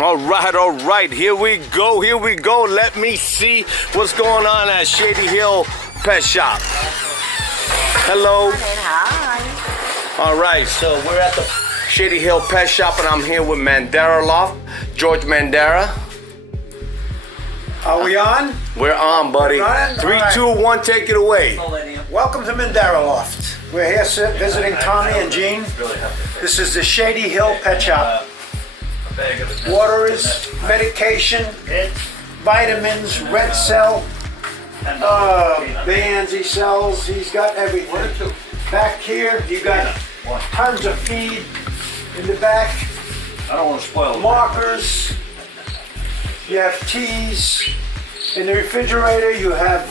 All right, here we go. Let me see what's going on at Shady Hill Pet Shop. Hello. Hi. All right, so we're at the Shady Hill Pet Shop, and I'm here with Mandara Loft, George Mandara. Are we on? We're on, buddy. Right. 3, All right. 2, 1, take it away. Welcome to Mandara Loft. We're here visiting Tommy and Jean. This is the Shady Hill Pet Shop. Waters, medication, vitamins, red cell, bands he sells. He's got everything. Back here, you got tons of feed in the back. I don't want to spoil it. Markers. You have teas. In the refrigerator, you have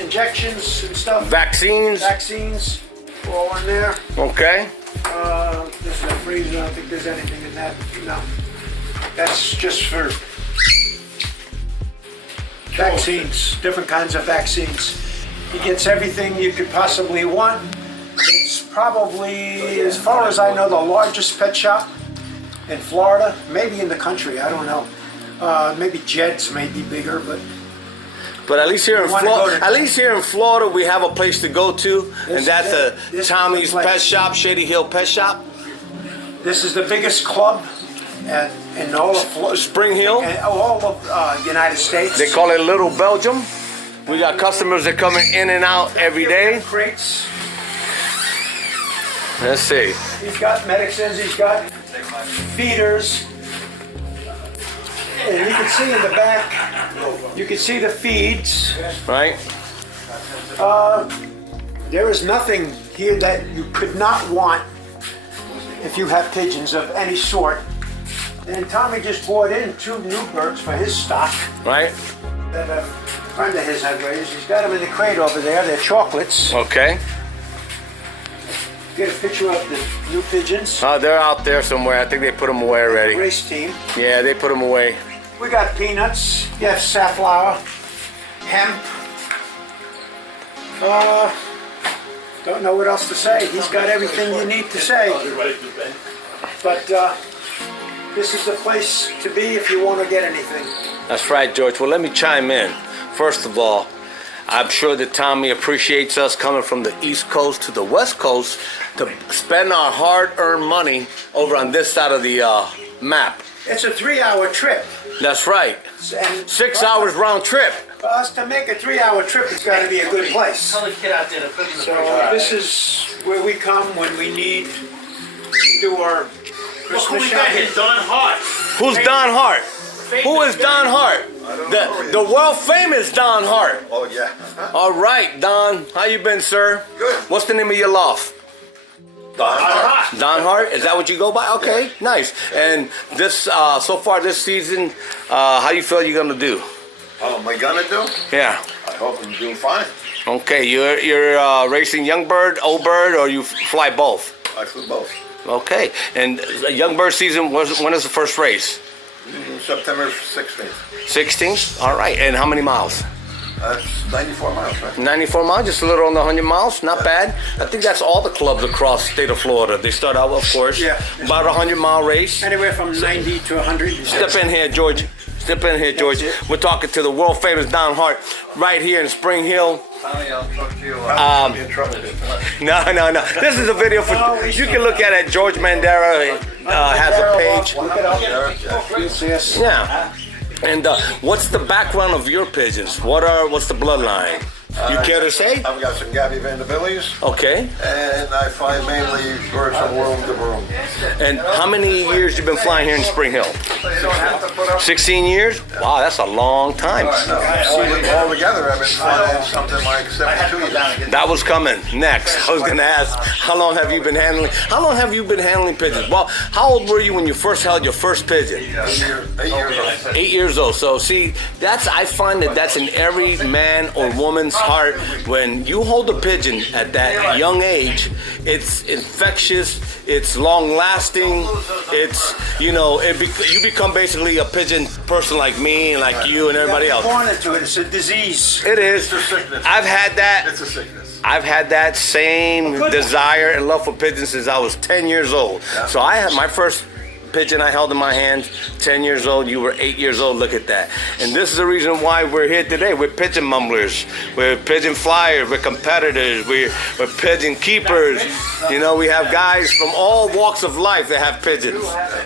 injections and stuff. Vaccines. All in there. Okay. This is a freezer. I don't think there's anything in that. No. That's just for vaccines, different kinds of vaccines. He gets everything you could possibly want. It's probably, as far as I know, the largest pet shop in Florida, maybe in the country. I don't know. Maybe Jed's may be bigger, but at least here in Florida, we have a place to go to, and that's this Tommy's is the place. Pet Shop, Shady Hill Pet Shop. This is the biggest club in all of Spring Hill. all of United States. They call it Little Belgium. We got customers that come in and out every day. Crates. Let's see. He's got medicines. He's got feeders. And you can see in the back, you can see the feeds. Right? There is nothing here that you could not want if you have pigeons of any sort. And Tommy just brought in 2 new birds for his stock Right? that a friend of his had raised. He's got them in the crate over there. They're chocolates. Okay. Get a picture of the new pigeons. They're out there somewhere. I think they put them away already. Race team. Yeah, they put them away. We got peanuts. You have safflower, hemp. Don't know what else to say. He's got everything you need to say. But this is the place to be if you want to get anything. That's right, George. Well, let me chime in. First of all, I'm sure that Tommy appreciates us coming from the East Coast to the West Coast to spend our hard-earned money over on this side of the map. It's a 3-hour trip. That's right. And 6 hours round trip. For us to make a 3-hour trip, it's got to be a good place. Tell the kid out there to put So this is where we come when we need to do our Look who Christmas we got here, shopping. Don Hart. Who's Don Hart? Who is Don Hart? The world famous Don Hart. Oh yeah. All right, Don. How you been, sir? Good. What's the name of your loft? Don Hart. Don Hart. Is that what you go by? Okay, nice. And this, so far this season, how you feel you're gonna do? How am I gonna do? Yeah. I hope I'm doing fine. Okay, you're racing young bird, old bird, or you fly both? I flew both. Okay. And young bird season, when is the first race? September 16th. 16th? All right. And how many miles? That's 94 miles, right? 94 miles, just a little under 100 miles. Not bad. I think that's all the clubs across the state of Florida. They start out, of course, about a 100-mile race. Anywhere from 90 to 100. Step in here, George. Step in here, George. We're talking to the world famous Don Hart right here in Spring Hill. Tommy, I'll talk to you. I'll be in trouble. No. This is a video for, you can look at it. George Mandara has a page. Look it up. You'll see us. Yeah. And what's the background of your pigeons? What's the bloodline? You care to say? I've got some Gabby Vanderbillies, Okay. and I fly mainly birds from world to world. And how many years you been flying here in Spring Hill? So you don't have to put up. 16 years? Wow, that's a long time. No, all together, I've been flying something like 72 years. That was coming next. I was gonna ask, how long have you been handling pigeons? Well, how old were you when you first held your first pigeon? 8 years old. 8 years old. So see, I find that's in every man or woman's heart. When you hold a pigeon at that young age, it's infectious, it's long lasting, it's, you become basically a pigeon person like me and like you and everybody else. Born into it. It's a disease. It is. It's a sickness. I've had that. It's a sickness. I've had that same desire and love for pigeons since I was 10 years old. Yeah. So I had my first pigeon I held in my hand, 10 years old, you were 8 years old, look at that. And this is the reason why we're here today. We're pigeon mumblers, we're pigeon flyers, we're competitors, we're pigeon keepers. You know, we have guys from all walks of life that have pigeons,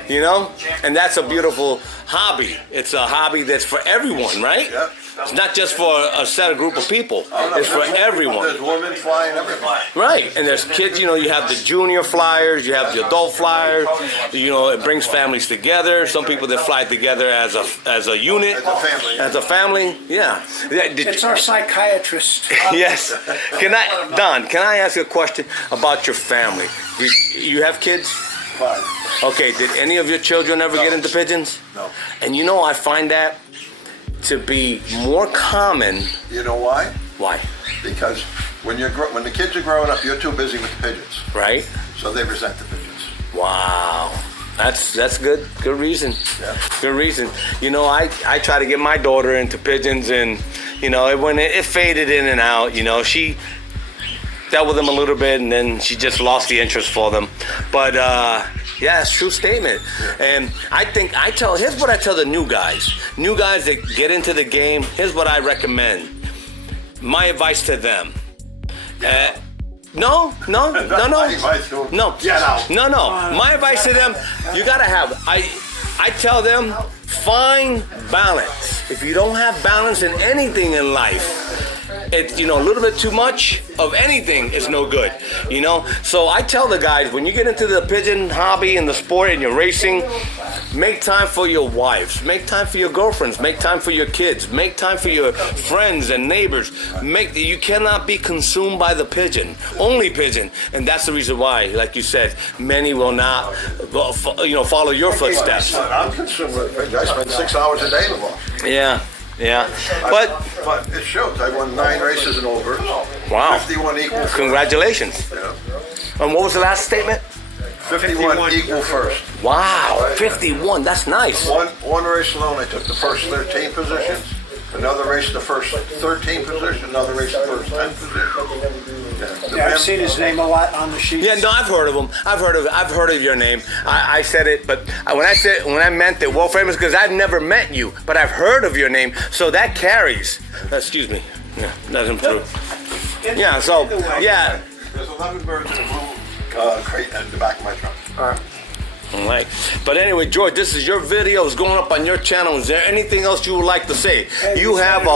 you know? And that's a beautiful hobby. It's a hobby that's for everyone, right? Yep. It's not just for a set of group of people. It's for everyone. There's women flying everything. Right, and there's kids, you know, you have the junior flyers, you have the adult flyers, you know, it brings families together. Some people that fly together as a unit. As a family. As a family, yeah. It's our psychiatrist. Yes. Don, can I ask you a question about your family? You have kids? 5. Okay, did any of your children ever get into pigeons? No. And you know, I find that to be more common. You know why? Why? Because when the kids are growing up, you're too busy with the pigeons. Right? So they resent the pigeons. Wow. That's good. Good reason. Yeah. Good reason. You know, I try to get my daughter into pigeons, and you know, when it faded in and out, you know, she dealt with them a little bit, and then she just lost the interest for them. But yeah, it's a true statement. Yeah. And here's what I tell the new guys that get into the game. Here's what I recommend. My advice to them. No. My advice to them, get out. No. My advice to them, you gotta have. I tell them, find balance. If you don't have balance in anything in life, it's, you know, a little bit too much of anything is no good, you know? So I tell the guys, when you get into the pigeon hobby and the sport and you're racing, make time for your wives, make time for your girlfriends, make time for your kids, make time for your friends and neighbors. You cannot be consumed by the pigeon, only pigeon. And that's the reason why, like you said, many will not, follow your footsteps. I'm consumed with pigeons. I spend 6 hours a day in the Loft. Yeah. But it shows. I won 9 races in over. Wow. 51 equal. Congratulations. Yeah. And what was the last statement? 51 equal first. Wow, 51. That's nice. One race alone, I took the first 13 positions. Another race, the first 13 position. Another race, the first 10 positions. Yeah, I've seen his name a lot on the sheets. Yeah, no, I've heard of him. I've heard of your name. I said it, but when I meant it, world famous, because I've never met you, but I've heard of your name, so that carries. Excuse me. Yeah, let him through. Yeah, so yeah. There's 11 birds in a blue crate in the back of my truck. All right. But anyway, George, this is your video. It's going up on your channel. Is there anything else you would like to say? You have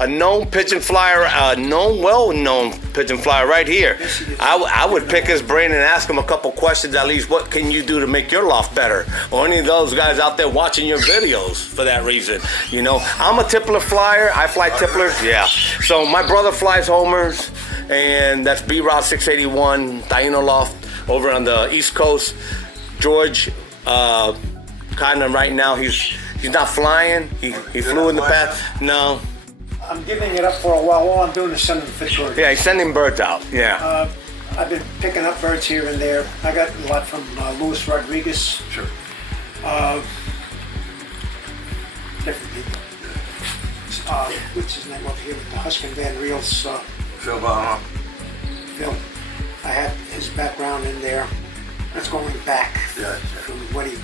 a known pigeon flyer, well-known pigeon flyer right here. I would pick his brain and ask him a couple questions at least. What can you do to make your loft better? Or any of those guys out there watching your videos for that reason. You know, I'm a tippler flyer. I fly tipplers. Yeah. So my brother flies homers, and that's B Route 681, Taino Loft over on the East Coast. George, kind of right now, he's not flying. He flew in the past. No. I'm giving it up for a while. All I'm doing is sending fish birds. Yeah, he's sending birds out. Yeah. I've been picking up birds here and there. I got a lot from Luis Rodriguez. Sure. Different people. What's his name over here with the Huskin Van Reels? Phil Bonham. Phil. I had his background in there. That's going back from when he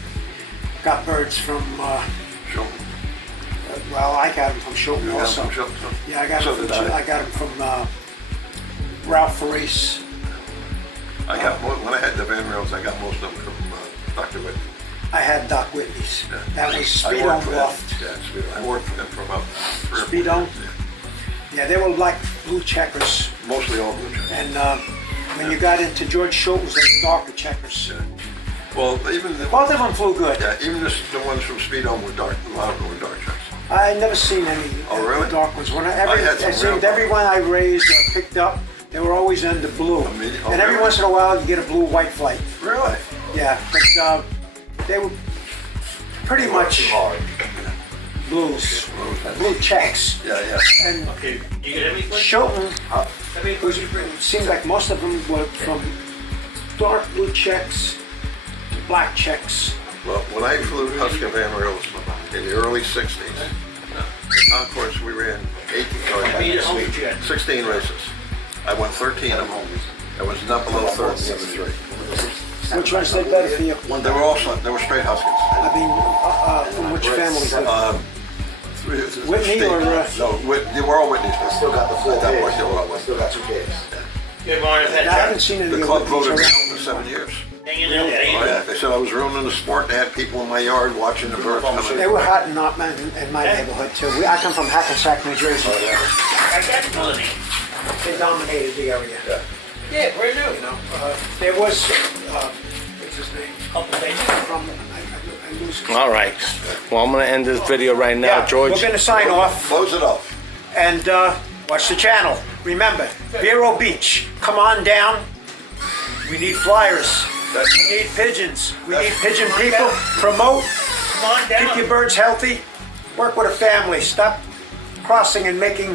got birds from. Sure. Well, I got him from Schulten also. Yeah, I got him from Ralph Faris. When I had the Van Reels, I got most of them from Dr. Whitney. I had Doc Whitney's. Yeah. That was Speedo Loft. Yeah, Speedo. I worked for them for about 3 or 4 Speedo? years. Yeah, they were like blue checkers. Mostly all blue checkers. And when you got into George Schulten's, they were darker checkers. Yeah. Well, even Both of them flew good. Yeah, even the ones from Speedo were dark. A lot of them were dark checkers. I never seen any really? dark ones. It seemed everyone I raised or picked up, they were always under blue. And every once in a while, you get a blue-white flight. Really? Yeah, but they were pretty much blues, blue checks. Yeah. And Okay, you get everything? Schulten, it seemed like most of them were from dark blue checks to black checks. Well, when I flew Husky Van Reels in the early 60s, of course we ran 16 races. I won 13 of them. I was not below third in the 3. Which ones did better for you? They were straight Huskies. I mean, from which family? Whitney or? No, they were all Whitney's. Still got the full At that page. point, they were all Whitney's. Still got 2 kids. Good morning, I haven't seen any The of club Whitney's voted me around. out for 7 years. Hang in there. Oh yeah, they said I was ruining the sport. They had people in my yard watching the birds come They in. were hot and not in my neighborhood too. I come from Hackensack, New Jersey. I got money. They dominated the area. Yeah, we're new. You know, there was what's his name? From I lose his All right. Well, I'm gonna end this video right now, Yeah, George. we're gonna sign off Close it up. and watch the channel. Remember, Vero Beach. Come on down. We need flyers. We need pigeons. We need pigeon people. Promote. Come on down. Keep your birds healthy. Work with a family. Stop crossing and making.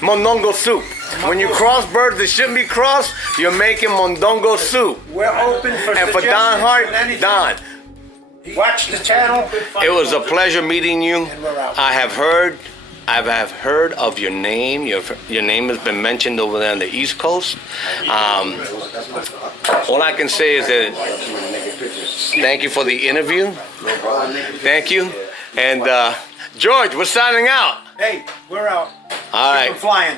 Mondongo soup. When you cross birds that shouldn't be crossed, you're making mondongo soup. We're open for And for suggestions Don Hart, and anything. Don, Watch the channel. it was a pleasure meeting you. And we're out. I have heard of your name. Your name has been mentioned over there on the East Coast. All I can say is that thank you for the interview. Thank you. And George, we're signing out. Hey, we're out. All Keep right. 'em flying.